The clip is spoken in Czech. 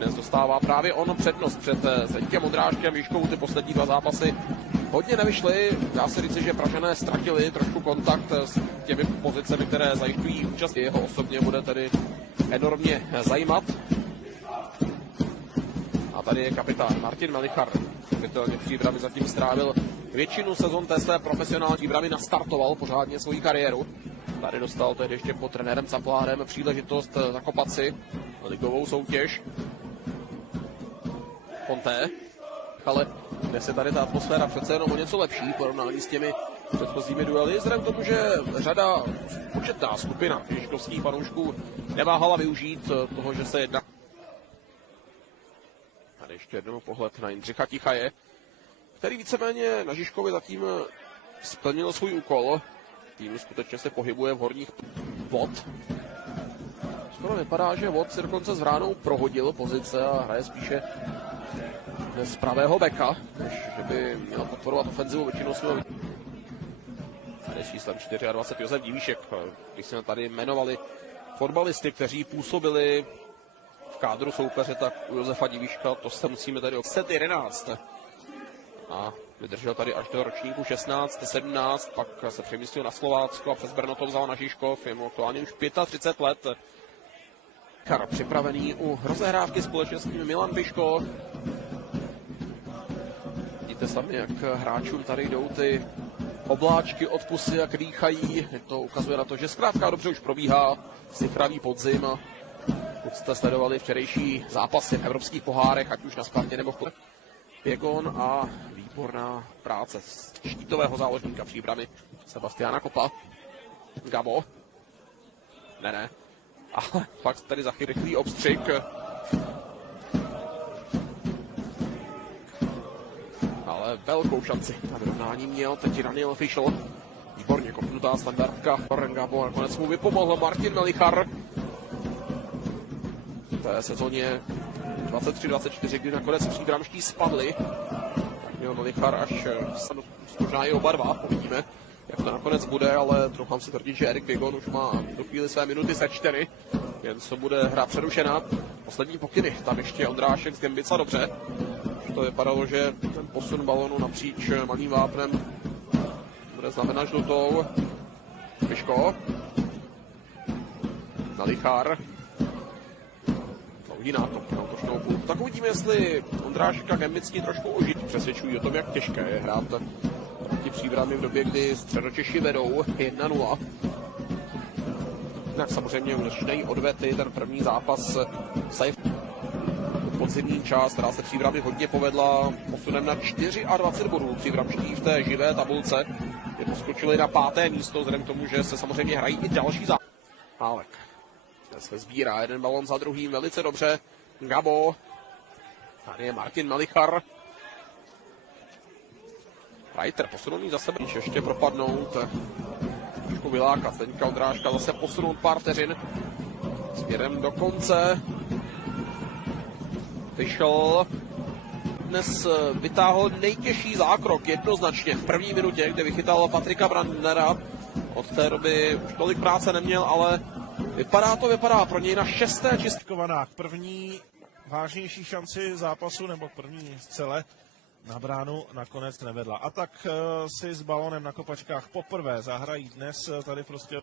Dnes dostává právě on přednost před Zdeňkem Ondráškem. Výškou ty poslední dva zápasy hodně nevyšly. Dá se říci, že Pražané ztratili trošku kontakt s těmi pozicemi, které zajišťují účast. Jeho osobně bude tedy enormně zajímat. A tady je kapitán Martin Melichar. Kapitelně v Příbrami zatím strávil většinu sezon té své profesionální. Příbrami nastartoval pořádně svoji kariéru. Tady dostal tedy ještě pod trenérem Caplárem příležitost zakopat si ligovou soutěž. Ponté. Ale dnes je tady ta atmosféra přece jenom o něco lepší v porovnání s těmi předchozími duely. Vzhledem k tomu, že řada početná skupina žižkovských fanoušků neváhala využít toho, že se jedná. Tady ještě jednou pohled na Jindřicha Tichaje, který víceméně na Žižkově zatím splnil svůj úkol. Tým skutečně se pohybuje v horních vod. Skoro vypadá, že Vod si dokonce s Vránou prohodil pozice a hraje spíše z pravého beka, než že by měl podporovat ofenzivu většinou svého. Tady s číslem 24 Josef Divíšek. Když jsme tady jmenovali fotbalisty, kteří působili v kádru soupeře, tak u Josefa Divíška to se musíme tady 11. A vydržel tady až do ročníku 16, 17, pak se přemístil na Slovácko a přes Brno to vzal na Žižkov. Je mu aktuálně už 35 let. Kar připravený u rozehrávky společně s ním Milan Biško. Vidíte sami, jak hráčům tady jdou ty obláčky od pusy, jak dýchají. To ukazuje na to, že zkrátka dobře už probíhá sifravý podzim. Pokud jste sledovali včerejší zápasy v evropských pohárech, ať už na Spartě nebo v Běgon a výborná práce z štítového záložníka Příbrami Sebastiana Kopa. Gabo. Ne. Ale fakt tady za rychlý obstřik. Ale velkou šanci na vyrovnání měl teď Daniel Fischl. Výborně kopnutá standardka. Gabo nakonec mu vypomohl Martin Melichar. V té sezóně 23-24, kdy nakonec příbramští spadli. Tak měl Melichar až možná i oba dva, uvidíme, jak to nakonec bude, ale troufám si tvrdit, že Erik Běgon už má do chvíli své minuty se 4, jen co bude hra přerušena. Poslední pokyny, tam ještě Ondrášek z Gembica, dobře. Už to vypadalo, že ten posun balonu napříč malým vápnem bude znamenat žlutou. Piško. Melichar. Dlouhý nátok na útočnou půl. Tak uvidíme, jestli Ondrášek a Gembický trošku ožít. Přesvědčují o tom, jak těžké je hrát proti Příbrami v době, kdy Středočeši vedou 1-0. Tak samozřejmě začínají odvety, ten první zápas podzimní část, která se Příbrami hodně povedla posunem na 24 bodů. Příbramští v té živé tabulce je poskočili na 5. místo, vzhledem k tomu, že se samozřejmě hrají i další zápas. Hálek. Se sbírá jeden balon za druhým velice dobře. Gabo. Tady je Martin Melichar. Reiter posunout za sebe. Ještě propadnout. Trošku vylákat. Zdeňka Ondráška zase posunout pár vteřin. Směrem do konce. Fischl dnes vytáhl nejtěžší zákrok jednoznačně v první minutě, kde vychytal Patrika Brandnera. Od té doby už tolik práce neměl, ale vypadá pro něj na 6. čistkovanách. První vážnější šanci zápasu, nebo první střele na bránu nakonec nevedla. A tak si s balonem na kopačkách poprvé zahrají dnes tady prostě